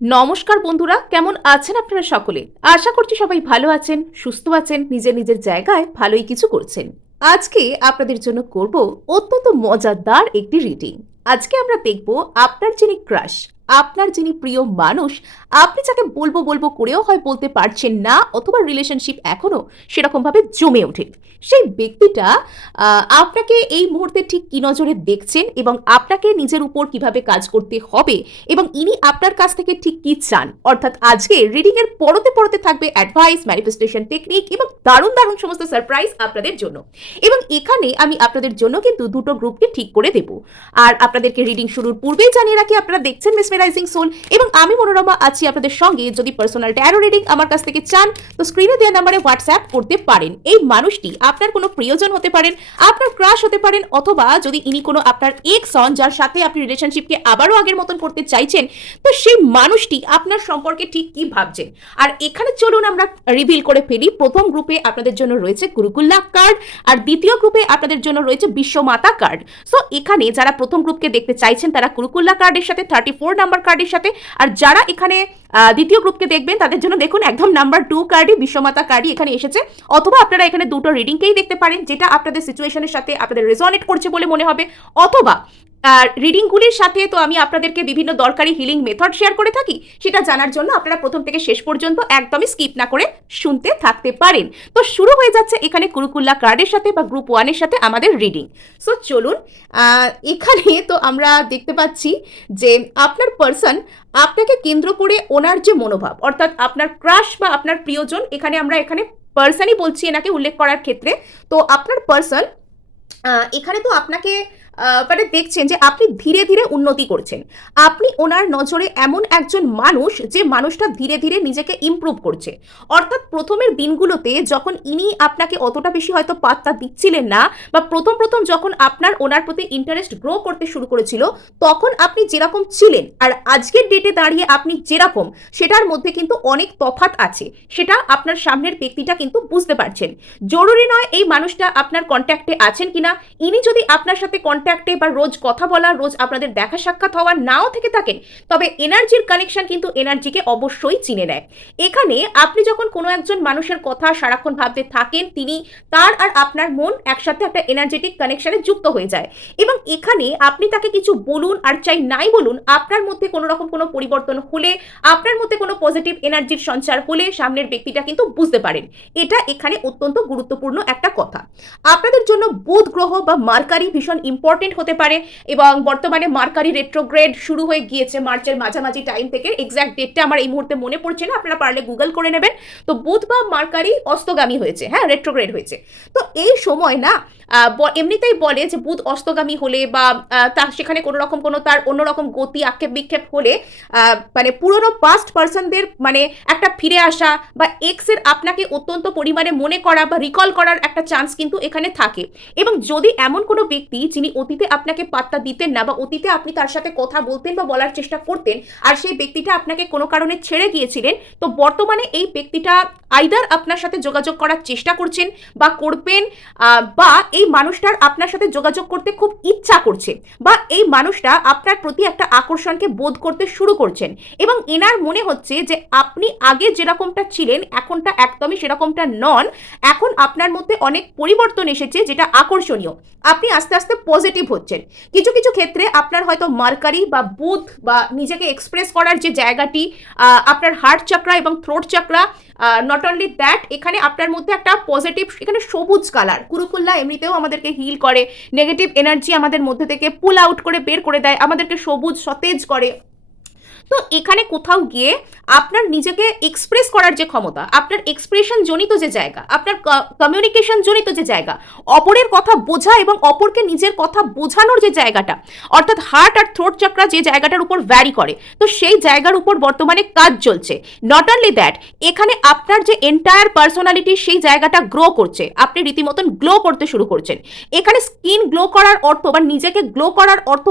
নমস্কার বন্ধুরা, কেমন আছেন আপনারা সকলে? আশা করছি সবাই ভালো আছেন, সুস্থ আছেন, নিজের নিজের জায়গায় ভালোই কিছু করছেন। আজকে আপনাদের জন্য করব অত্যন্ত মজাদার একটি রিডিং। আজকে আমরা দেখব আপনার যিনি ক্রাশ, আপনার যিনি প্রিয় মানুষ, আপনি যাকে বলবো বলবো করেও হয় বলতে পারছেন না, অথবা রিলেশনশিপ এখনো সেরকম ভাবে জমে ওঠে, সেই ব্যক্তিটা আপনাকে এই মুহূর্তে ঠিক কি নজরে দেখছেন এবং আপনাকে নিজের উপর কিভাবে কাজ করতে হবে এবং ইনি আপনার কাছ থেকে ঠিক কি চান। অর্থাৎ আজকে রিডিং এর পরতে পরতে থাকবে অ্যাডভাইস, ম্যানিফেস্টেশন টেকনিক এবং দারুণ দারুণ সমস্ত সারপ্রাইজ আপনাদের জন্য। এবং এখানে আমি আপনাদের জন্য কিন্তু দুটো গ্রুপকে ঠিক করে দেব। আর আপনাদেরকে রিডিং শুরুর পূর্বেই জানিয়ে রাখি, আপনারা দেখছেন মেসমেরাইজিং সোল এবং আমি মনোরমা আছি আপনাদের সঙ্গে। যদি পার্সোনাল ট্যারো রিডিং আমার কাছ থেকে চান তো স্ক্রিনে দেওয়া নাম্বারে হোয়াটসঅ্যাপ করতে পারেন। এই মানুষটি আপনার কোনো প্রিয়জন হতে পারেন, আপনার ক্রাশ হতে পারেন, অথবা যদি ইনি কোনো আপনার এক্স হন যার সাথে আপনি রিলেশনশিপকে আবারও আগের মতন করতে চাইছেন, তো সেই মানুষটি আপনার সম্পর্কে ঠিক কি ভাবছেন। আর এখানে চলুন আমরা রিভিল করে ফেলি। প্রথম গ্রুপে আপনাদের জন্য রয়েছে কুরুকুল্লা কার্ড, আর দ্বিতীয় গ্রুপে আপনাদের জন্য রয়েছে বিশ্বমাতা কার্ড। সো এখানে যারা প্রথম গ্রুপকে দেখতে চাইছেন তারা কুরুকুল্লা কার্ডের সাথে 34 নাম্বার কার্ডের সাথে, আর যারা এখানে দ্বিতীয় গ্রুপকে দেখবেন তাদের জন্য দেখুন একদম নাম্বার 2 কার্ডই, বিশ্বমাতা কার্ডই এখানে এসেছে। অথবা আপনারা এখানে দুটো রিডিংকেই দেখতে পারেন, যেটা আপনাদের সিচুয়েশনের সাথে আপনাদের রেজনেট করছে বলে মনে হবে। অথবা রিডিংগুলির সাথে তো আমি আপনাদেরকে বিভিন্ন দরকারি হিলিং মেথড শেয়ার করে থাকি, সেটা জানার জন্য আপনারা প্রথম থেকে শেষ পর্যন্ত একদমই স্কিপ না করে শুনতে থাকতে পারেন। তো শুরু হয়ে যাচ্ছে এখানে কুরুকুল্লা কার্ডের সাথে বা গ্রুপ 1-এর সাথে আমাদের রিডিং। সো চলুন, এখানে তো আমরা দেখতে পাচ্ছি যে আপনার পার্সন আপনাকে কেন্দ্র করে ওনার যে মনোভাব, অর্থাৎ আপনার ক্রাশ বা আপনার প্রিয়জন, আমরা এখানে পার্সনই বলছি এনাকে উল্লেখ করার ক্ষেত্রে। তো আপনার পার্সন এখানে তো আপনাকে মানে দেখছেন যে আপনি ধীরে ধীরে উন্নতি করছেন। আপনি ওনার নজরে এমন একজন মানুষ যে মানুষটা ধীরে ধীরে নিজেকে ইমপ্রুভ করছে। অর্থাৎ প্রথমের দিনগুলোতে যখন ইনি আপনাকে অতটা বেশি হয়তো পাত্তা দিচ্ছিলেন না, বা প্রথম প্রথম যখন আপনার ওনার প্রতি ইন্টারেস্ট গ্রো করতে শুরু করেছিল, তখন আপনি যেরকম ছিলেন আর আজকের ডেটে দাঁড়িয়ে আপনি যেরকম, সেটার মধ্যে কিন্তু অনেক তফাৎ আছে। সেটা আপনার সামনের ব্যক্তিটা কিন্তু বুঝতে পারছেন। জরুরি নয় এই মানুষটা আপনার কন্ট্যাক্টে আছেন কিনা। ইনি যদি আপনার সাথে কন্ট্যাক্টে বা রোজ কথা বলা, রোজ আপনাদের দেখা সাক্ষাৎ হওয়া নাও থেকে থাকেন, তবে এনার্জির কানেকশন কিন্তু এনার্জিকে অবশ্যই চিনে নেয়। এখানে আপনি যখন কোনো একজন মানুষের কথা সারাক্ষণ ভাবতে থাকেন, তিনি তার আর আপনার মন একসাথে একটা এনার্জেটিক কানেকশনে যুক্ত হয়ে যায়। এবং এখানে আপনি তাকে কিছু বলুন আর চাই নাই বলুন, আপনার মধ্যে কোনো রকম কোনো পরিবর্তন হলে, আপনার মধ্যে কোনো পজিটিভ এনার্জির সঞ্চার হলে সামনের ব্যক্তিটা কিন্তু বুঝতে পারেন। এটা এখানে অত্যন্ত গুরুত্বপূর্ণ একটা কথা। আপনাদের জন্য বুধ গ্রহ বা মার্কারি ভীষণ ইম্পর্টেন্ট হতে পারে, এবং বর্তমানে মার্কারি রেট্রোগ্রেড শুরু হয়ে গিয়েছে মার্চের মাঝামাঝি টাইম থেকে। এক্স্যাক্ট ডেটটা আমার এই মুহূর্তে মনে পড়ছে না, আপনারা পারলে গুগল করে নেবেন। তো বুধ বা মার্কারি অস্তগামী হয়েছে, হ্যাঁ, রেট্রোগ্রেড হয়েছে। তো এই সময় না এমনিতেই বলে যে বুধ অস্তগামী হলে বা তার সেখানে কোনো রকম কোনো তার অন্যরকম গতি আক্ষেপ বিক্ষেপ হলে, মানে পুরনো পাস্ট পার্সনদের মানে একটা ফিরে আসা বা এক্সের আপনাকে অত্যন্ত পরিমাণে মনে করা বা রিকল করার একটা চান্স কিন্তু এখানে থাকে। এবং যদি এমন কোনো ব্যক্তি যিনি অতীতে আপনাকে পাত্তা দিতেন না, বা অতীতে আপনি তার সাথে কথা বলতেন বা বলার চেষ্টা করতেন, আর সেই ব্যক্তিটা আপনাকে কোনো কারণে ছেড়ে গিয়েছিলেন, তো বর্তমানে এই ব্যক্তিটা আইদার আপনার সাথে যোগাযোগ করার চেষ্টা করছেন বা করবেন, বা এই মানুষটার আপনার সাথে যোগাযোগ করতে খুব ইচ্ছা করছে, বা এই মানুষটা আপনার প্রতি একটা আকর্ষণকে বোধ করতে শুরু করছেন। এবং এনার মনে হচ্ছে যে আপনি আগে যেরকমটা ছিলেন এখনটা একদমই সেরকমটা নন। এখন আপনার মধ্যে অনেক পরিবর্তন এসেছে, যেটা আকর্ষণীয়। আপনি আস্তে আস্তে পজিটিভ হচ্ছেন। কিছু কিছু ক্ষেত্রে আপনার হয়তো মার্কারি বা বুধ বা নিজেকে এক্সপ্রেস করার যে জায়গাটি, আপনার হার্ট চাকরা এবং থ্রোট চাকরা, নট অনলি দ্যাট, এখানে আপনার মধ্যে একটা পজিটিভ, এখানে সবুজ কালার, কুরুকুল্লা এমনিতেও আমাদেরকে হিল করে, নেগেটিভ এনার্জি আমাদের মধ্যে থেকে পুল আউট করে বের করে দেয়, আমাদেরকে সবুজ সতেজ করে। তো এখানে কোথাও গিয়ে আপনার নিজেকে এক্সপ্রেস করার যে ক্ষমতা, আপনার এক্সপ্রেশন জনিত যে জায়গা, আপনার কমিউনিকেশন জনিত যে জায়গা, অপরের কথা বোঝা এবং অপরকে নিজের কথা বোঝানোর যে জায়গাটা, অর্থাৎ হার্ট আর থ্রোট চাকরা যে জায়গাটার উপর ভ্যারি করে, তো সেই জায়গার উপর বর্তমানে কাজ চলছে। নট অনলি দ্যাট, এখানে আপনার যে এন্টায়ার পার্সোনালিটি সেই জায়গাটা গ্রো করছে, আপনি রীতিমতন গ্লো করতে শুরু করছেন। এখানে স্কিন গ্লো করার অর্থ বা নিজেকে গ্লো করার অর্থ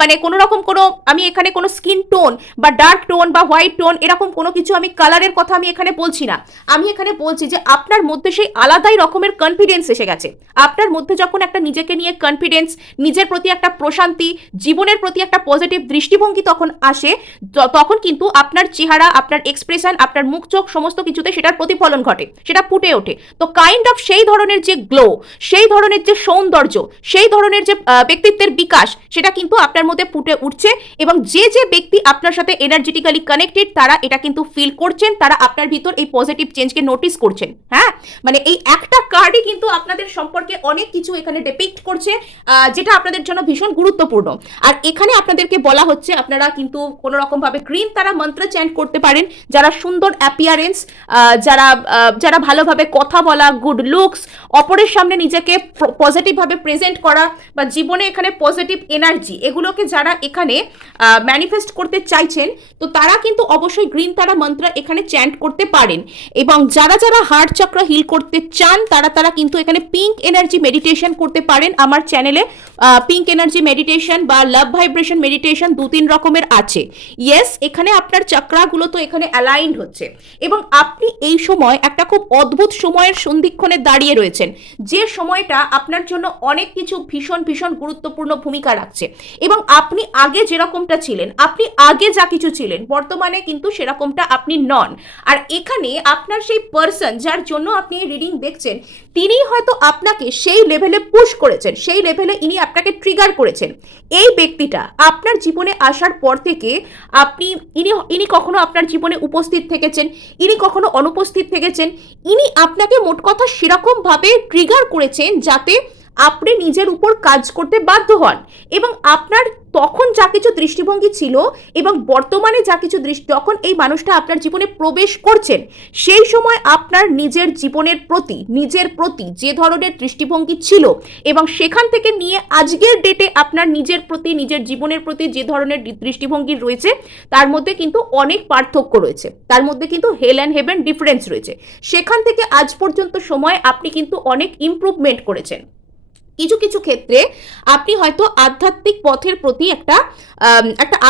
মানে কোনো রকম কোনো, আমি এখানে কোনো স্কিন টোন বা ডার্ক টোন বা হোয়াইট টোন এরকম কোনো কিছু আমি কালারের কথা আমি এখানে বলছি না। আমি এখানে বলছি যে আপনার মধ্যে সেই আলাদাই রকমের কনফিডেন্স এসে গেছে। আপনার মধ্যে যখন একটা নিজেকে নিয়ে কনফিডেন্স, নিজের প্রতি একটা প্রশান্তি, জীবনের প্রতি একটা পজিটিভ দৃষ্টিভঙ্গি তখন আসে, তখন কিন্তু আপনার চেহারা, আপনার এক্সপ্রেশন, আপনার মুখ চোখ সমস্ত কিছুতে সেটার প্রতিফলন ঘটে, সেটা ফুটে ওঠে। তো কাইন্ড অফ সেই ধরনের যে গ্লো, সেই ধরনের যে সৌন্দর্য, সেই ধরনের যে ব্যক্তিত্বের বিকাশ, সেটা কিন্তু আপনার মধ্যে ফুটে উঠছে। এবং যে যে ব্যক্তি আপনার সাথে এনার্জেটিক্যালি কানেক্টেড তারা এটা কিন্তু ফিল করছেন, তারা আপনার ভিতর এই পজিটিভ চেঞ্জকে নোটিস করছেন। হ্যাঁ, মানে এই একটা কার্ডই কিন্তু আপনাদের সম্পর্কে অনেক কিছু এখানে ডিপিক্ট করছে, যেটা আপনাদের জন্য ভীষণ গুরুত্বপূর্ণ। আর এখানে আপনাদেরকে বলা হচ্ছে আপনারা কিন্তু কোনো রকম ভাবে গ্রিন তারা মন্ত্র চ্যান্ট করতে পারেন। যারা সুন্দর অ্যাপিয়ারেন্স, যারা ভালোভাবে কথা বলা, গুড লুকস, অপরের সামনে নিজেকে পজিটিভভাবে প্রেজেন্ট করা, বা জীবনে এখানে পজিটিভ এনার্জি, এগুলোকে যারা এখানে ম্যানিফেস্ট করতে চাইছেন, তো তারা কিন্তু অবশ্যই গ্রিন তারা মন্ত্র এখানে চ্যান্ট করতে পারেন। এবং যারা যারা হার্ট চক্র হিল করতে চান তারা কিন্তু এখানে পিঙ্ক এনার্জি মেডিটেশন করতে পারেন। আমার চ্যানেলে পিঙ্ক এনার্জি মেডিটেশন বা লাভ ভাইব্রেশন মেডিটেশন 2-3 রকমের আছে। ইয়েস, এখানে আপনার চক্রাগুলো তো এখানে অ্যালাইন্ড হচ্ছে, এবং আপনি এই সময় একটা খুব অদ্ভুত সময়ের সন্ধিক্ষণে দাঁড়িয়ে রয়েছেন, যে সময়টা আপনার জন্য অনেক কিছু ভীষণ ভীষণ গুরুত্বপূর্ণ ভূমিকা রাখছে। এবং আপনি আগে যেরকমটা ছিলেন, আপনি আগে যা কিছু ছিলেন, বর্তমানে কিন্তু সেরকমটা আপনি নন। আর এখানে আপনার সেই পার্সন যার জন্য আপনি এই রিডিং দেখছেন, তিনি হয়তো আপনাকে সেই লেভেলে পুশ করেছেন, সেই লেভেলে ইনি আপনাকে ট্রিগার করেছেন। এই ব্যক্তিটা আপনার জীবনে আসার পর থেকে ইনি কখনো আপনার জীবনে উপস্থিত থেকেছেন, ইনি কখনো অনুপস্থিত থেকেছেন। ইনি আপনাকে মোট কথা সেরকম ভাবে ট্রিগার করেছেন যাতে আপনি নিজের উপর কাজ করতে বাধ্য হন। এবং আপনার তখন যা কিছু দৃষ্টিভঙ্গি ছিল এবং বর্তমানে যা কিছু যখন এই মানুষটা আপনার জীবনে প্রবেশ করছেন, সেই সময় আপনার নিজের জীবনের প্রতি, নিজের প্রতি যে ধরনের দৃষ্টিভঙ্গি ছিল, এবং সেখান থেকে নিয়ে আজকের ডেটে আপনার নিজের প্রতি, নিজের জীবনের প্রতি যে ধরনের দৃষ্টিভঙ্গি রয়েছে, তার মধ্যে কিন্তু অনেক পার্থক্য রয়েছে। তার মধ্যে কিন্তু হেল অ্যান্ড হেভেন ডিফারেন্স রয়েছে। সেখান থেকে আজ পর্যন্ত সময় আপনি কিন্তু অনেক ইমপ্রুভমেন্ট করেছেন। কিছু কিছু ক্ষেত্রে আপনি হয়তো আধ্যাত্মিক পথের প্রতি একটা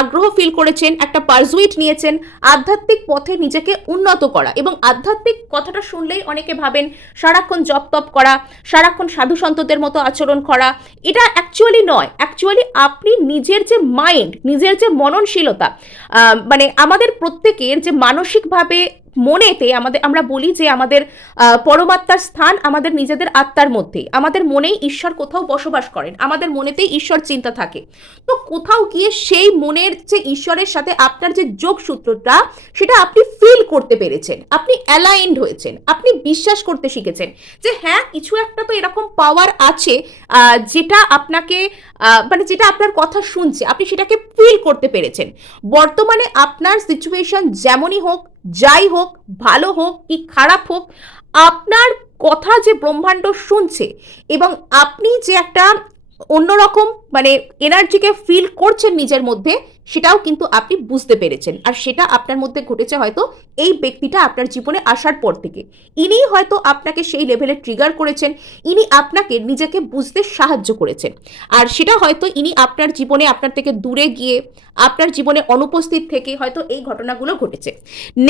আগ্রহ ফিল করেছেন, একটা পারসুইট নিয়েছেন, আধ্যাত্মিক পথে নিজেকে উন্নত করা। এবং আধ্যাত্মিক কথাটা শুনলেই অনেকে ভাবেন সারাক্ষণ জপ তপ করা, সারাক্ষণ সাধু সন্তদের মতো আচরণ করা। এটা অ্যাকচুয়ালি নয়। অ্যাকচুয়ালি আপনি নিজের যে মাইন্ড, নিজের যে মননশীলতা, মানে আমাদের প্রত্যেকের যে মানসিকভাবে মনেতে আমরা বলি যে আমাদের পরমাত্মার স্থান আমাদের নিজেদের আত্মার মধ্যেই, আমাদের মনেই ঈশ্বর কোথাও বসবাস করেন, আমাদের মনেতেই ঈশ্বর চিন্তা থাকে। তো কোথাও গিয়ে সেই মনের যে ঈশ্বরের সাথে আপনার যে যোগসূত্রটা, সেটা আপনি ফিল করতে পেরেছেন, আপনি অ্যালাইন্ড হয়েছেন, আপনি বিশ্বাস করতে শিখেছেন যে হ্যাঁ, কিছু একটা তো এরকম পাওয়ার আছে যেটা আপনাকে মানে যেটা আপনার কথা শুনছে, আপনি সেটাকে ফিল করতে পেরেছেন। বর্তমানে আপনার সিচুয়েশন যেমনই হোক, যাই হোক, ভালো হোক কি খারাপ হোক, আপনার কথা যে ব্রহ্মাণ্ড শুনছে, এবং আপনি যে একটা অন্যরকম মানে এনার্জিকে ফিল করছেন নিজের মধ্যে, সেটাও কিন্তু আপনি বুঝতে পেরেছেন। আর সেটা আপনার মধ্যে ঘটেছে হয়তো এই ব্যক্তিটা আপনার জীবনে আসার পর থেকে। ইনি হয়তো আপনাকে সেই লেভেলে ট্রিগার করেছেন, ইনি আপনাকে নিজেকে বুঝতে সাহায্য করেছেন। আর সেটা হয়তো ইনি আপনার জীবনে আপনার থেকে দূরে গিয়ে, আপনার জীবনে অনুপস্থিত থেকে হয়তো এই ঘটনাগুলো ঘটেছে।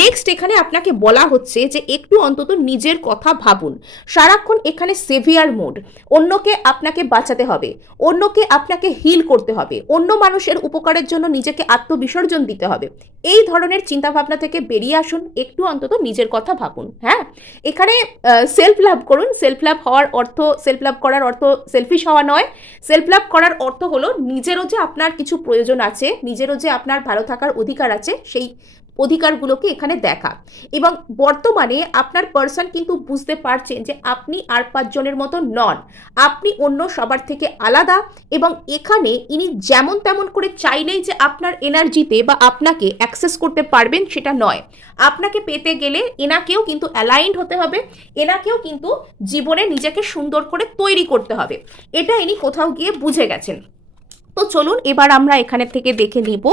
নেক্সট এখানে আপনাকে বলা হচ্ছে যে একটু অন্তত নিজের কথা ভাবুন। সারাক্ষণ এখানে সেভিয়ার মোড, অন্যকে আপনাকে বাঁচাতে হবে, অন্যকে আপনাকে হিল করতে হবে, অন্য মানুষের উপকারের জন্য নিজেকে আত্মবিসর্জন দিতে হবে। এই ধরনের চিন্তাভাবনা থেকে বেরিয়ে আসুন, একটু অন্তত নিজের কথা ভাবুন। হ্যাঁ, এখানে সেলফ লাভ করুন। সেলফ লাভ করার অর্থ সেলফিশ হওয়া নয়। সেলফ লাভ করার অর্থ হলো নিজেরও যে আপনার কিছু প্রয়োজন আছে, নিজেরও যে আপনার ভালো থাকার অধিকার আছে, সেই অধিকারগুলোকে এখানে দেখা। এবং বর্তমানে আপনার পার্সন কিন্তু বুঝতে পারছেন যে আপনি আর 5 জনের মতো নন, আপনি অন্য সবার থেকে আলাদা। এবং এখানে ইনি যেমন তেমন করে চাইলেই যে আপনার এনার্জিতে বা আপনাকে অ্যাক্সেস করতে পারবেন সেটা নয়। আপনাকে পেতে গেলে এনাকেও কিন্তু অ্যালাইন্ড হতে হবে, এনাকেও কিন্তু জীবনে নিজেকে সুন্দর করে তৈরি করতে হবে। এটা ইনি কোথাও গিয়ে বুঝে গেছেন। তো চলুন এবার আমরা এখানে থেকে দেখে নিব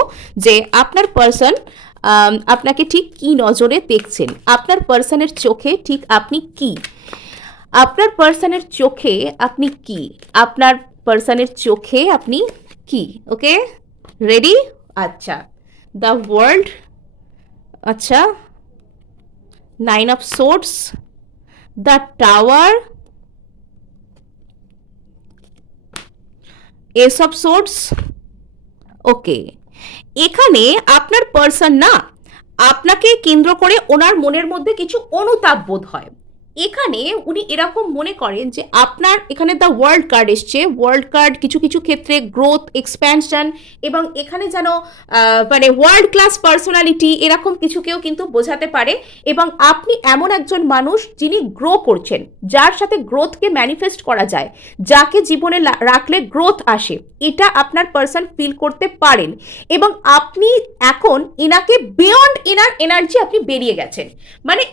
যে আপনার পার্সন আপনাকে ঠিক কি নজরে দেখছেন, আপনার পার্সনের চোখে ঠিক আপনি কি, আপনার পার্সনের চোখে আপনি কি, আপনার পার্সনের চোখে আপনি কি। Okay, ready? আচ্ছা, দ্য ওয়ার্ল্ড, আচ্ছা, 9 of swords, the tower, ace of swords. Okay, এখানে আপনার পার্সন না আপনাকে কেন্দ্র করে ওনার মনের মধ্যে কিছু অনুতাপ বোধ হয়। এখানে উনি এরকম মনে করেন যে আপনার এখানে দ্য ওয়ার্ল্ড কার্ড এসছে। ওয়ার্ল্ড কার্ড কিছু কিছু ক্ষেত্রে গ্রোথ, এক্সপ্যানশন এবং এখানে যেন মানে ওয়ার্ল্ড ক্লাস পার্সোনালিটি এরকম কিছুকেও কিন্তু বোঝাতে পারে। এবং আপনি এমন একজন মানুষ যিনি গ্রো করছেন, যার সাথে গ্রোথকে ম্যানিফেস্ট করা যায়, যাকে জীবনে রাখলে গ্রোথ আসে, এটা আপনার পার্সন ফিল করতে পারেন। এবং আপনি এখন এনাকে বিয়ন্ড এনার এনার্জি আপনি বেরিয়ে গেছেন। মানে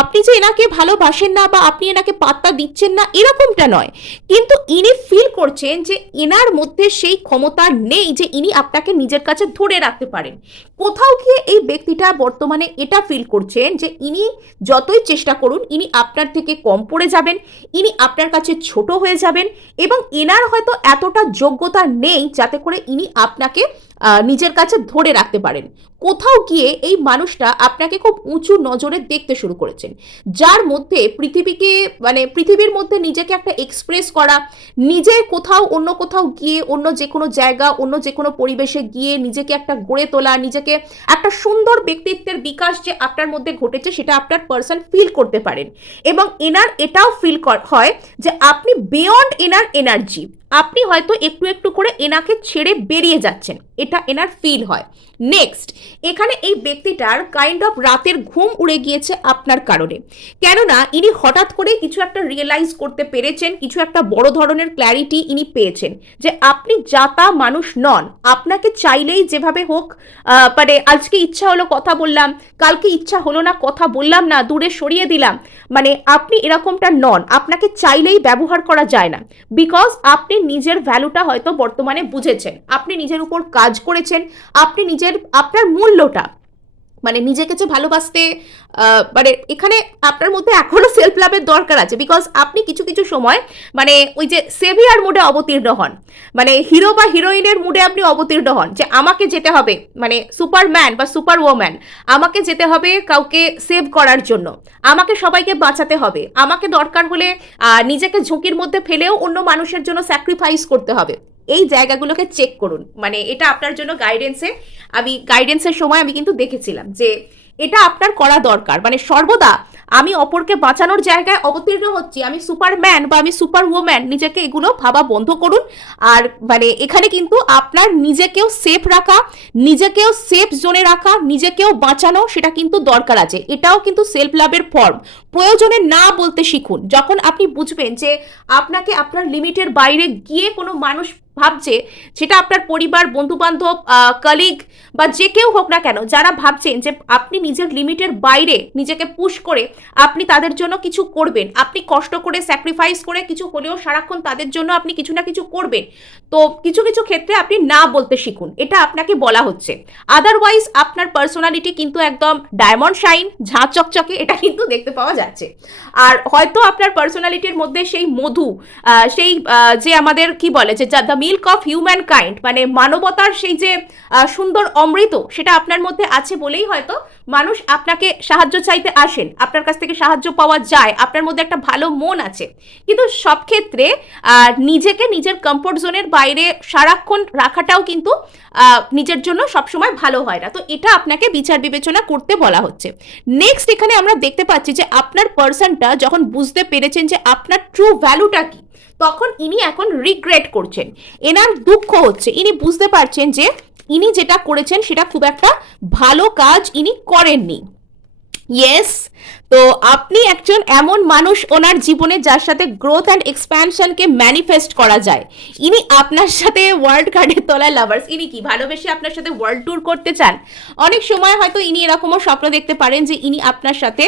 আপনি যে এনাকে ভালোবাসেন না বা আপনি এনাকে পাত্তা দিচ্ছেন না এরকমটা নয়, কিন্তু ইনি ফিল করছেন যে এনার মধ্যে সেই ক্ষমতা নেই যে ইনি আপনাকে নিজের কাছে ধরে রাখতে পারেন। কোথাও গিয়ে এই ব্যক্তিটা বর্তমানে এটা ফিল করছেন যে ইনি যতই চেষ্টা করুন ইনি আপনার থেকে কম পড়ে যাবেন, ইনি আপনার কাছে ছোট হয়ে যাবেন এবং এনার হয়তো এতটা যোগ্যতা নেই যাতে করে ইনি আপনাকে নিজের কাছে ধরে রাখতে পারেন। কোথাও গিয়ে এই মানুষটা আপনাকে খুব উঁচু নজরে দেখতে শুরু করেছেন, যার মধ্যে পৃথিবীকে মানে পৃথিবীর মধ্যে নিজেকে একটা এক্সপ্রেস করা, নিজে কোথাও অন্য কোথাও গিয়ে অন্য যে কোনো জায়গা অন্য যে কোনো পরিবেশে গিয়ে নিজেকে একটা গড়ে তোলা, নিজেকে একটা সুন্দর ব্যক্তিত্বের বিকাশ যে আপনার মধ্যে ঘটেছে সেটা আপনার পার্সন ফিল করতে পারেন। এবং এনার এটাও ফিল হয় যে আপনি বিয়ন্ড এনার এনার্জি, আপনি হয়তো একটু একটু করে এনাকে ছেড়ে বেরিয়ে যাচ্ছেন, এটা এনার ফিল হয়। নেক্সট, এখানে এই ব্যক্তিটার কাইন্ড অফ রাতের ঘুম উড়ে গিয়েছে আপনার কারণে। কেননা ইনি হঠাৎ করে কিছু একটা রিয়েলাইজ করতে পেরেছেন, কিছু একটা বড় ধরনের ক্ল্যারিটি ইনি পেয়েছেন যে আপনি যাতা মানুষ নন। আপনাকে চাইলেই যেভাবে হোক, মানে আজকে ইচ্ছা হলো কথা বললাম, কালকে ইচ্ছা হলো না কথা বললাম না, দূরে সরিয়ে দিলাম, মানে আপনি এরকমটা নন। আপনাকে চাইলেই ব্যবহার করা যায় না, বিকজ আপনি নিজের ভ্যালুটা হয়তো বর্তমানে বুঝেছেন, আপনি নিজের উপর কাজ করেছেন, আপনি আপনার মূল্যটা মানে নিজেকে যে ভালোবাসতে, মানে এখানে আপনার মধ্যে এখনো সেলফ লাভের দরকার আছে। বিকজ আপনি কিছু কিছু সময় মানে ওই যে সেভিয়ার মুডে অবতীর্ণ হন, মানে হিরো বা হিরোইনের মুডে আপনি অবতীর্ণ হন যে আমাকে যেতে হবে, মানে সুপারম্যান বা সুপার ওম্যান, আমাকে যেতে হবে কাউকে সেভ করার জন্য, আমাকে সবাইকে বাঁচাতে হবে, আমাকে দরকার হলে নিজেকে ঝুঁকির মধ্যে ফেলেও অন্য মানুষের জন্য স্যাক্রিফাইস করতে হবে। এই জায়গাগুলোকে চেক করুন, মানে এটা আপনার জন্য গাইডেন্সের সময় আমি কিন্তু দেখেছিলাম যে এটা আপনার করা দরকার। মানে সর্বদা আমি অপরকে বাঁচানোর জায়গায় অবতীর্ণ হচ্ছি, আমি সুপারম্যান বা আমি সুপার ওম্যান, নিজেকে এগুলো ভাবা বন্ধ করুন। আর মানে এখানে কিন্তু আপনার নিজেকেও সেফ রাখা, নিজেকেও সেফ জোনে রাখা, নিজেকেও বাঁচানো, সেটা কিন্তু দরকার আছে। এটাও কিন্তু সেলফ লাভের ফর্ম। প্রয়োজনে না বলতে শিখুন। যখন আপনি বুঝবেন যে আপনাকে আপনার লিমিটের বাইরে গিয়ে কোনো মানুষ ভাবছে, সেটা আপনার পরিবার, বন্ধু বান্ধব, কলিগ বা যে কেউ হোক না কেন, যারা ভাবছেন যে আপনি নিজের লিমিটের বাইরে নিজেকে পুশ করে আপনি তাদের জন্য কিছু করবেন, আপনি কষ্ট করে স্যাক্রিফাইস করে কিছু হলেও সারাক্ষণ তাদের জন্য আপনি কিছু না কিছু করবেন, তো কিছু কিছু ক্ষেত্রে আপনি না বলতে শিখুন, এটা আপনাকে বলা হচ্ছে। আদারওয়াইজ আপনার পার্সোনালিটি কিন্তু একদম ডায়মন্ড শাইন, ঝাঁ চকচকে, এটা কিন্তু দেখতে পাওয়া যাচ্ছে। আর হয়তো আপনার পার্সোনালিটির মধ্যে সেই মধু, সেই যে আমাদের কি বলে যে the milk of human kind, মানে মানবতার সেই যে সুন্দর অমৃত, সেটা আপনার মধ্যে আছে বলেই হয়তো মানুষ আপনাকে সাহায্য চাইতে আসেন, আপনার কাছ থেকে সাহায্য পাওয়া যায়, আপনার মধ্যে একটা ভালো মন আছে। কিন্তু সব ক্ষেত্রে নিজেকে নিজের কমফোর্ট জোনের বাইরে সারাক্ষণ রাখাটাও কিন্তু নিজের জন্য সবসময় ভালো হয় না। তো এটা আপনাকে বিচার বিবেচনা করতে বলা হচ্ছে। নেক্সট, এখানে আমরা দেখতে পাচ্ছি যে আপনার পার্সনটা যখন বুঝতে পেরেছেন যে আপনার ট্রু ভ্যালুটা কি, তখন ইনি এখন রিগ্রেট করছেন, এনার দুঃখ হচ্ছে, ইনি বুঝতে পারছেন যে ইনি যেটা করেছেন সেটা খুব একটা ভালো কাজ ইনি করেননি। ইয়েস, তো আপনি একজন এমন মানুষ ওনার জীবনে যার সাথে গ্রোথ অ্যান্ড এক্সপ্যানশনকে ম্যানিফেস্ট করা যায়। ইনি আপনার সাথে ওয়ার্ল্ড কার্ডের তলায় লাভার্স, ইনি কি ভালোবেসে আপনার সাথে ওয়ার্ল্ড ট্যুর করতে চান। অনেক সময় হয়তো ইনি এরকমও স্বপ্ন দেখতে পারেন যে ইনি আপনার সাথে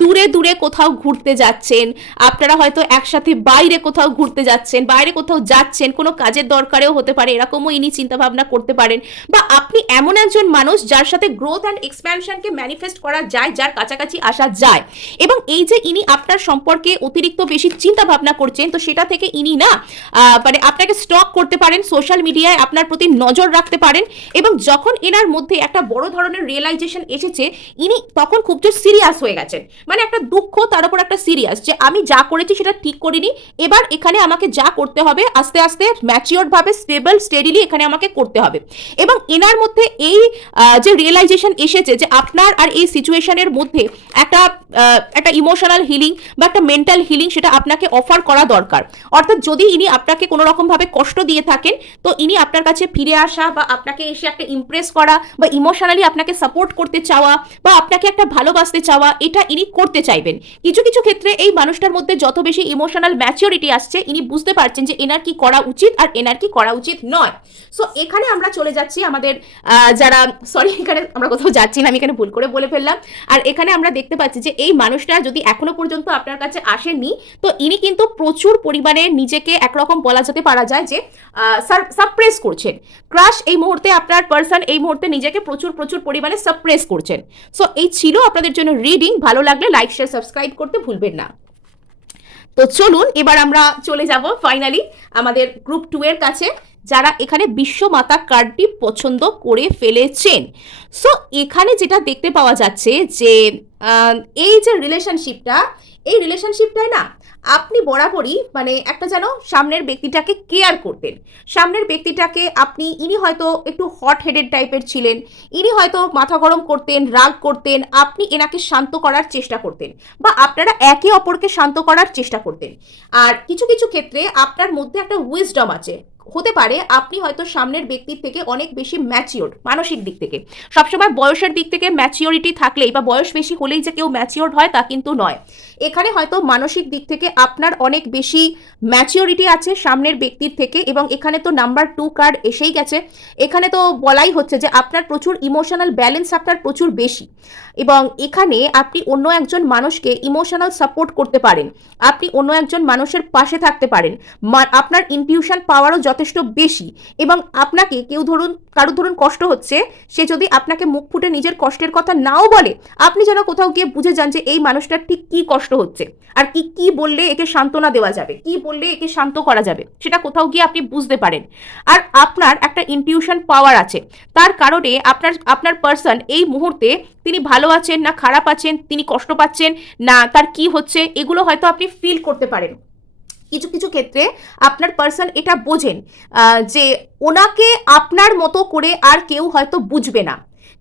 দূরে দূরে কোথাও ঘুরতে যাচ্ছেন, আপনারা হয়তো একসাথে বাইরে কোথাও ঘুরতে যাচ্ছেন, বাইরে কোথাও যাচ্ছেন, কোনো কাজের দরকারেও হতে পারে, এরকমও ইনি চিন্তাভাবনা করতে পারেন। বা আপনি এমন একজন মানুষ যার সাথে গ্রোথ অ্যান্ড এক্সপ্যানশনকে ম্যানিফেস্ট করা যায়, যার কাছাকাছি আসা যায়। এবং এই যে ইনি আপনার সম্পর্কে অতিরিক্ত বেশি চিন্তা ভাবনা করছেন, তো সেটা থেকে ইনি না মানে আপনাকে স্টক করতে পারেন, সোশ্যাল মিডিয়ায় আপনার প্রতি নজর রাখতে পারেন। এবং যখন এনার মধ্যে একটা বড় ধরনের রিয়েলাইজেশন এসেছে, ইনি তখন খুব যে সিরিয়াস হয়ে গেছেন, মানে একটা দুঃখ তার উপর একটা সিরিয়াস, যে আমি যা করেছি সেটা ঠিক করিনি, এবার এখানে আমাকে যা করতে হবে আস্তে আস্তে ম্যাচিওর ভাবে স্টেবল স্টেডিলি এখানে আমাকে করতে হবে। এবং এনার মধ্যে এই যে রিয়েলাইজেশন এসেছে যে আপনার আর এই সিচুয়েশনের মধ্যে একটা একটা ইমোশনাল হিলিং বা একটা মেন্টাল হিলিং সেটা আপনাকে অফার করা দরকার। অর্থাৎ যদি ইনি আপনাকে কোনো রকম ভাবে কষ্ট দিয়ে থাকেন, তো ইনি আপনার কাছে ফিরে আসা বা আপনাকে এসে একটা ইমপ্রেস করা বা ইমোশনালি আপনাকে সাপোর্ট করতে চাওয়া বা আপনাকে একটা ভালোবাসতে চাওয়া, এটা ইনি করতে চাইবেন। কিছু কিছু ক্ষেত্রে এই মানুষটার মধ্যে যত বেশি ইমোশনাল ম্যাচিওরিটি আসছে, ইনি বুঝতে পারছেন যে এনার কি করা উচিত আর এনার কি করা উচিত নয়। সো এখানে আমরা চলে যাচ্ছি আমাদের যারা, সরি এখানে আমরা কোথাও যাচ্ছি না, আমি এখানে ভুল করে বলে ফেললাম। আর এখানে আমরা দেখতে পাচ্ছি যে এই মানুষটা যদি এখনো পর্যন্ত আপনার কাছে আসেননি, তো ইনি কিন্তু প্রচুর পরিমাণে নিজেকে একরকম বলা যেতে পারা যায় যে সাপ্রেস করছেন। ক্রাশ এই মুহূর্তে আপনার পার্সন এই মুহূর্তে নিজেকে প্রচুর প্রচুর পরিমাণে সাপ্রেস করছেন। সো এই ছিল আপনাদের জন্য রিডিং। ভালো লাগলে লাইক শেয়ার সাবস্ক্রাইব করতে ভুলবেন না। তো চলুন এবার আমরা চলে যাব ফাইনালি আমাদের গ্রুপ 2 এর কাছে, যারা এখানে বিশ্বমাতা কার্ডটি পছন্দ করে ফেলেছেন। সো এখানে যেটা দেখতে পাওয়া যাচ্ছে যে এই যে রিলেশনশিপটা, এই রিলেশনশিপটায় না আপনি বরাবরই মানে একটা যেন সামনের ব্যক্তিটাকে কেয়ার করতেন। সামনের ব্যক্তিটাকে আপনি, ইনি হয়তো একটু হট হেডেড টাইপের ছিলেন, ইনি হয়তো মাথা গরম করতেন, রাগ করতেন, আপনি এনাকে শান্ত করার চেষ্টা করতেন বা আপনারা একে অপরকে শান্ত করার চেষ্টা করতেন। আর কিছু কিছু ক্ষেত্রে আপনার মধ্যে একটা উইজডম আছে, হতে পারে আপনি হয়তো সামনের ব্যক্তির থেকে অনেক বেশি ম্যাচিওর মানসিক দিক থেকে। সবসময় বয়সের দিক থেকে ম্যাচিওরিটি থাকলেই বা বয়স বেশি হলেই যে কেউ ম্যাচিওর হয় তা কিন্তু নয়। এখানে হয়তো মানসিক দিক থেকে আপনার অনেক বেশি ম্যাচিওরিটি আছে সামনের ব্যক্তির থেকে। এবং এখানে তো নাম্বার 2 কার্ড এসেই গেছে, এখানে তো বলাই হচ্ছে যে আপনার প্রচুর ইমোশনাল ব্যালেন্স আপনার প্রচুর বেশি। এবং এখানে আপনি অন্য একজন মানুষকে ইমোশনাল সাপোর্ট করতে পারেন, আপনি অন্য একজন মানুষের পাশে থাকতে পারেন, আপনার ইনটিউশন পাওয়ারও যথেষ্ট বেশি। এবং আপনাকে কেউ ধরুন, কারোর ধরুন কষ্ট হচ্ছে, সে যদি আপনাকে মুখ ফুটে নিজের কষ্টের কথা নাও বলে, আপনি যেন কোথাও গিয়ে বুঝে যান যে এই মানুষটার ঠিক কি কষ্ট হচ্ছে আর কি বললে একে সান্ত্বনা দেওয়া যাবে, কি বললে একে শান্ত করা যাবে, সেটা কোথাও গিয়ে আপনি বুঝতে পারেন। আর আপনার একটা ইনটিউশন পাওয়ার আছে, তার কারণে আপনার পার্সন এই মুহূর্তে তিনি ভালো আছেন না খারাপ আছেন, তিনি কষ্ট পাচ্ছেন না তার কি হচ্ছে, এগুলো হয়তো আপনি ফিল করতে পারেন। কিছু কিছু ক্ষেত্রে আপনার পার্সন এটা বোঝেন যে ওনাকে আপনার মতো করে আর কেউ হয়তো বুঝবে না।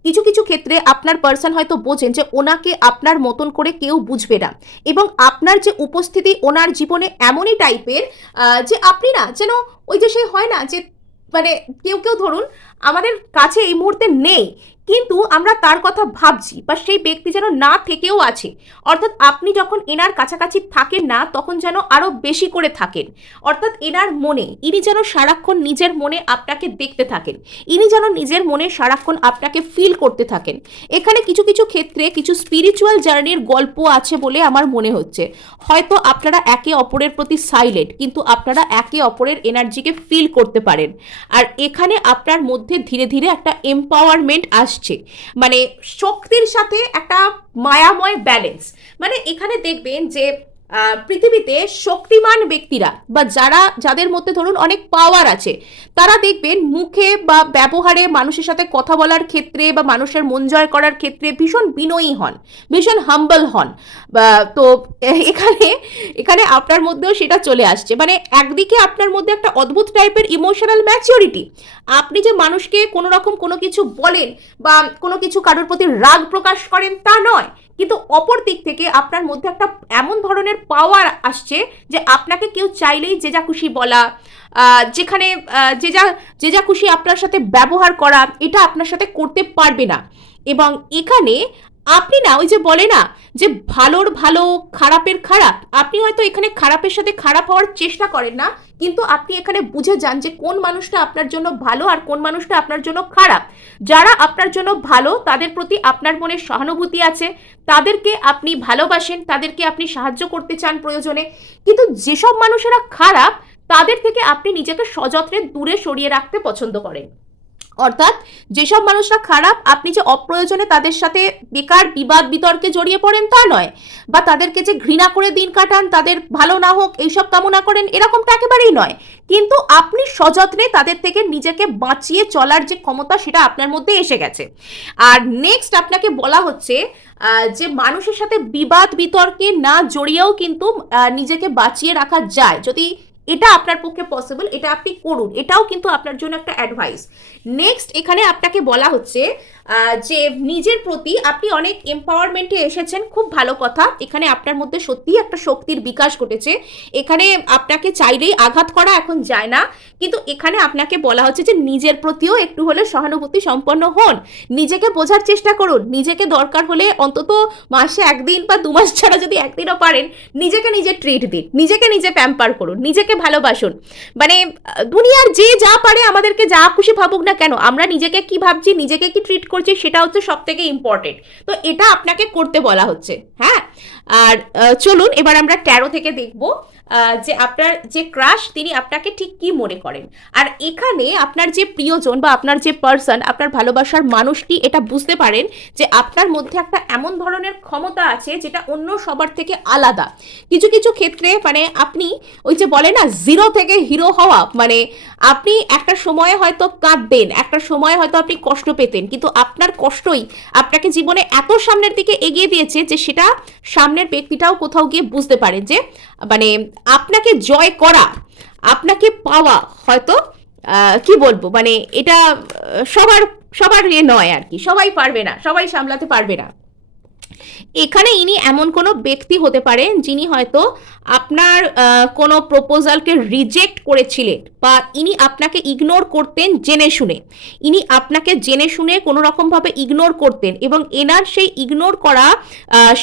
কিছু কিছু ক্ষেত্রে আপনার পার্সন হয়তো বোঝেন যে ওনাকে আপনার মতন করে কেউ বুঝবে না। এবং আপনার যে উপস্থিতি ওনার জীবনে এমনই টাইপের যে আপনি না যেন ওই যে সেই হয় না যে মানে কেউ কেউ ধরুন আমাদের কাছে এই মুহূর্তে নেই, কিন্তু আমরা তার কথা ভাবছি বা সেই ব্যক্তি যেন না থেকেও আছে। অর্থাৎ আপনি যখন এনার কাছাকাছি থাকেন না, তখন যেন আরো বেশি করে থাকেন। অর্থাৎ এনার মনে, ইনি যেন সারাক্ষণ নিজের মনে আপনাকে দেখতে থাকেন, ইনি যেন নিজের মনে সারাক্ষণ আপনাকে ফিল করতে থাকেন। এখানে কিছু কিছু ক্ষেত্রে কিছু স্পিরিচুয়াল জার্নির গল্প আছে বলে আমার মনে হচ্ছে। হয়তো আপনারা একে অপরের প্রতি সাইলেন্ট, কিন্তু আপনারা একে অপরের এনার্জিকে ফিল করতে পারেন। আর এখানে আপনার মধ্যে ধীরে ধীরে একটা এম্পাওয়ারমেন্ট আসছে, মানে শক্তির সাথে একটা মায়াময় ব্যালেন্স। মানে এখানে দেখবেন যে পৃথিবীতে শক্তিমান ব্যক্তিরা বা যাদের মধ্যে ধরুন অনেক পাওয়ার আছে, তারা দেখবেন মুখে বা ব্যবহারে মানুষের সাথে কথা বলার ক্ষেত্রে বা মানুষের মন জয় করার ক্ষেত্রে ভীষণ বিনয়ী হন, ভীষণ হাম্বল হন। তো এখানে আপনার মধ্যেও সেটা চলে আসছে। মানে একদিকে আপনার মধ্যে একটা অদ্ভুত টাইপের ইমোশনাল ম্যাচিওরিটি, আপনি যে মানুষকে কোনো রকম কোনো কিছু বলেন বা কোনো কিছু কারোর প্রতি রাগ প্রকাশ করেন তা নয়, কিন্তু অপর দিক থেকে আপনার মধ্যে একটা এমন ধরনের পাওয়ার আসছে যে আপনাকে কেউ চাইলেই যে যা খুশি বলা, যেখানে যে যা খুশি আপনার সাথে ব্যবহার করা, এটা আপনার সাথে করতে পারবে না। এবং এখানে আপনি না ওই যে বলে না যে ভালোর ভালো খারাপের খারাপ, আপনি হয়তো এখানে খারাপের সাথে খারাপ হওয়ার চেষ্টা করেন না, কিন্তু আপনি এখানে বুঝে যান যে কোন মানুষটা আপনার জন্য ভালো আর কোন মানুষটা আপনার জন্য খারাপ। যারা আপনার জন্য ভালো তাদের প্রতি আপনার মনে সহানুভূতি আছে, তাদেরকে আপনি ভালোবাসেন, তাদেরকে আপনি সাহায্য করতে চান প্রয়োজনে। কিন্তু যেসব মানুষেরা খারাপ তাদের থেকে আপনি নিজেকে সযত্নে দূরে সরিয়ে রাখতে পছন্দ করেন। অর্থাৎ যেসব মানুষরা খারাপ, আপনি যে অপ্রয়োজনে তাদের সাথে বেকার বিবাদ বিতর্কে জড়িয়ে পড়েন তা নয়, বা তাদেরকে যে ঘৃণা করে দিন কাটান, তাদের ভালো না হোক এইসব কামনা করেন, এরকমটা একেবারেই নয়। কিন্তু আপনি সযত্নে তাদের থেকে নিজেকে বাঁচিয়ে চলার যে ক্ষমতা সেটা আপনার মধ্যে এসে গেছে। আর নেক্সট আপনাকে বলা হচ্ছে যে মানুষের সাথে বিবাদ বিতর্কে না জড়িয়েও কিন্তু নিজেকে বাঁচিয়ে রাখা যায়। যদি এটা আপনার পক্ষে পসিবল, এটা আপনি করুন, এটাও কিন্তু আপনার জন্য একটা অ্যাডভাইস। নেক্সট এখানে আপনাকে বলা হচ্ছে যে নিজের প্রতি আপনি অনেক এম্পাওয়ারমেন্টে এসেছেন, খুব ভালো কথা। এখানে আপনার মধ্যে সত্যিই একটা শক্তির বিকাশ ঘটেছে। এখানে আপনাকে চাইলেই আঘাত করা এখন যায় না, কিন্তু এখানে আপনাকে বলা হচ্ছে যে নিজের প্রতিও একটু হলে সহানুভূতি সম্পন্ন হন, নিজেকে বোঝার চেষ্টা করুন, নিজেকে দরকার হলে অন্তত মাসে একদিন বা 2 মাস ছাড়া যদি একদিনও পারেন নিজেকে নিজে ট্রিট দিন, নিজেকে নিজে প্যাম্পার করুন, নিজেকে ভালোবাসুন। মানে দুনিয়ার যে যা পারে আমাদেরকে যা খুশি ভাবুক না কেন, আমরা নিজেকে কি ভাবছি, নিজেকে কি ট্রিট করছি, সেটা হচ্ছে সব থেকে ইম্পর্টেন্ট। তো এটা আপনাকে করতে বলা হচ্ছে। হ্যাঁ, আর চলুন এবার আমরা ট্যারো থেকে দেখব যে আপনার যে ক্রাশ তিনি আপনাকে ঠিক কি মনে করেন। আর এখানে আপনার যে প্রিয়জন বা আপনার যে পার্সন, আপনার ভালোবাসার মানুষটি এটা বুঝতে পারেন যে আপনার মধ্যে একটা এমন ধরনের ক্ষমতা আছে যেটা অন্য সবার থেকে আলাদা। কিছু কিছু ক্ষেত্রে মানে আপনি ওই যে বলে না জিরো থেকে হিরো হওয়া, মানে আপনি একটা সময়ে হয়তো কাঁদতেন, একটা সময়ে হয়তো আপনি কষ্ট পেতেন, কিন্তু আপনার কষ্টই আপনাকে জীবনে এত সামনের দিকে এগিয়ে দিয়েছে যে সেটা সামনের ব্যক্তিটাও কোথাও গিয়ে বুঝতে পারে যে মানে আপনাকে জয় করা, আপনাকে পাওয়া হয়তো কি বলবো, মানে এটা সবার সবার নয় আর কি, সবাই পারবে না, সবাই সামলাতে পারবে না। এখানে ইনি এমন কোনো ব্যক্তি হতে পারেন যিনি হয়তো আপনার কোনো প্রপোজালকে রিজেক্ট করেছিলেন, বা ইনি আপনাকে ইগনোর করতেন জেনে শুনে, ইনি আপনাকে জেনে শুনে কোনো রকমভাবে ইগনোর করতেন, এবং এনার সেই ইগনোর করা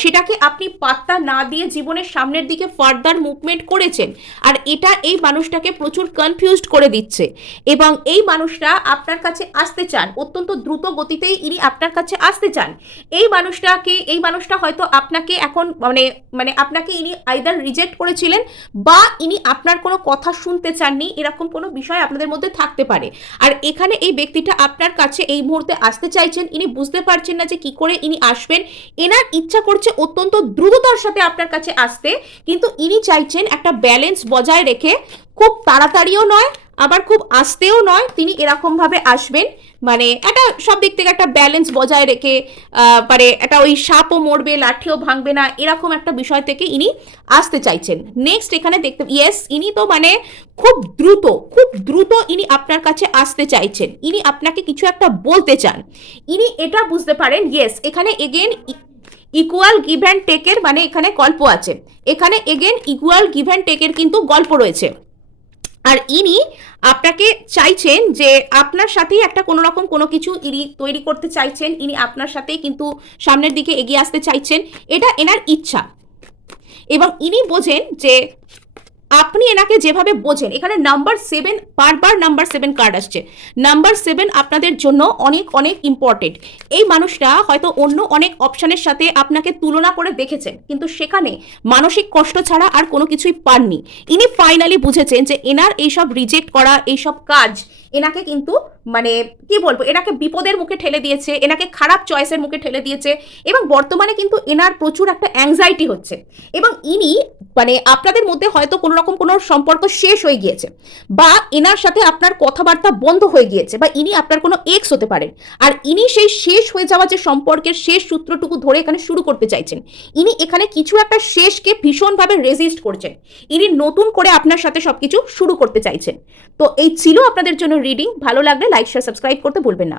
সেটাকে আপনি পাত্তা না দিয়ে জীবনের সামনের দিকে ফার্দার মুভমেন্ট করেছেন। আর এটা এই মানুষটাকে প্রচুর কনফিউজড করে দিচ্ছে, এবং এই মানুষটা আপনার কাছে আসতে চান, অত্যন্ত দ্রুত গতিতেই ইনি আপনার কাছে আসতে চান। এই মানুষটা হয়তো আপনাকে এখন মানে আপনাকে ইনি আইদার রিজেক্ট করেছিলেন, বা ইনি আপনার কোনো কথা শুনতে চাননি, এরকম কোনো বিষয় আপনাদের মধ্যে থাকতে পারে। আর এখানে এই ব্যক্তিটা আপনার কাছে এই মুহূর্তে আসতে চাইছেন, ইনি বুঝতে পারছেন না যে কি করে ইনি আসবেন। এনার ইচ্ছা করছে অত্যন্ত দ্রুততার সাথে আপনার কাছে আসতে, কিন্তু ইনি চাইছেন একটা ব্যালেন্স বজায় রেখে, খুব তাড়াতাড়িও নয় আবার খুব আস্তেও নয়, তিনি এরকম ভাবে আসবেন, মানে একটা সব দিক থেকে একটা ব্যালেন্স বজায় রেখে, মানে একটা ওই সাপও মরবে লাঠিও ভাঙবে না, এরকম একটা বিষয় থেকে ইনি আসতে চাইছেন। নেক্সট এখানে দেখতে ইয়েস, ইনি তো মানে খুব দ্রুত ইনি আপনার কাছে আসতে চাইছেন, ইনি আপনাকে কিছু একটা বলতে চান, ইনি এটা বুঝতে পারেন। ইয়েস, এখানে এগেন ইকুয়াল গিভ অ্যান্ড টেকের মানে এখানে গল্প আছে, এখানে এগেন ইকুয়াল গিভ অ্যান্ড টেকের কিন্তু গল্প রয়েছে। আর ইনি আপনাকে চাইছেন যে আপনার সাথেই একটা কোনো রকম কোনো কিছু ইনি তৈরি করতে চাইছেন, ইনি আপনার সাথেই কিন্তু সামনের দিকে এগিয়ে আসতে চাইছেন, এটা এনার ইচ্ছা। এবং ইনি বোঝেন যে আপনি এনাকে যেভাবে বোঝেন, এখানে নাম্বার 7 বারবার নাম্বার 7 কার্ড আসছে, নাম্বার 7 আপনাদের জন্য অনেক অনেক ইম্পর্টেন্ট। এই মানুষটা হয়তো অন্য অনেক অপশনের সাথে আপনাকে তুলনা করে দেখেছেন, কিন্তু সেখানে মানসিক কষ্ট ছাড়া আর কোনো কিছুই পাননি। ইনি ফাইনালি বুঝেছেন যে এনার এইসব রিজেক্ট করা এইসব কাজ এনাকে কিন্তু মানে কি বলবো, এনাকে বিপদের মুখে ঠেলে দিয়েছে, এনাকে খারাপ চয়েসের মুখে ঠেলে দিয়েছে, এবং বর্তমানে কিন্তু এনার প্রচুর একটা অ্যাংজাইটি হচ্ছে, এবং ইনি মানে আপনাদের মধ্যে হয়তো কোনো রকম কোনো সম্পর্ক শেষ হয়ে গিয়েছে, বা এনার সাথে আপনার কথাবার্তা বন্ধ হয়ে গিয়েছে, বা ইনি আপনার কোনো এক্স হতে পারেন। আর ইনি সেই শেষ হয়ে যাওয়া যে সম্পর্কের শেষ সূত্রটুকু ধরে এখানে শুরু করতে চাইছেন, ইনি এখানে কিছু একটা শেষকে ভীষণভাবে রেজিস্ট করছেন, ইনি নতুন করে আপনার সাথে সবকিছু শুরু করতে চাইছেন। তো এই ছিল আপনাদের জন্য রিডিং। ভালো লাগলে লাইক শেয়ার সাবস্ক্রাইব করতে ভুলবেন না।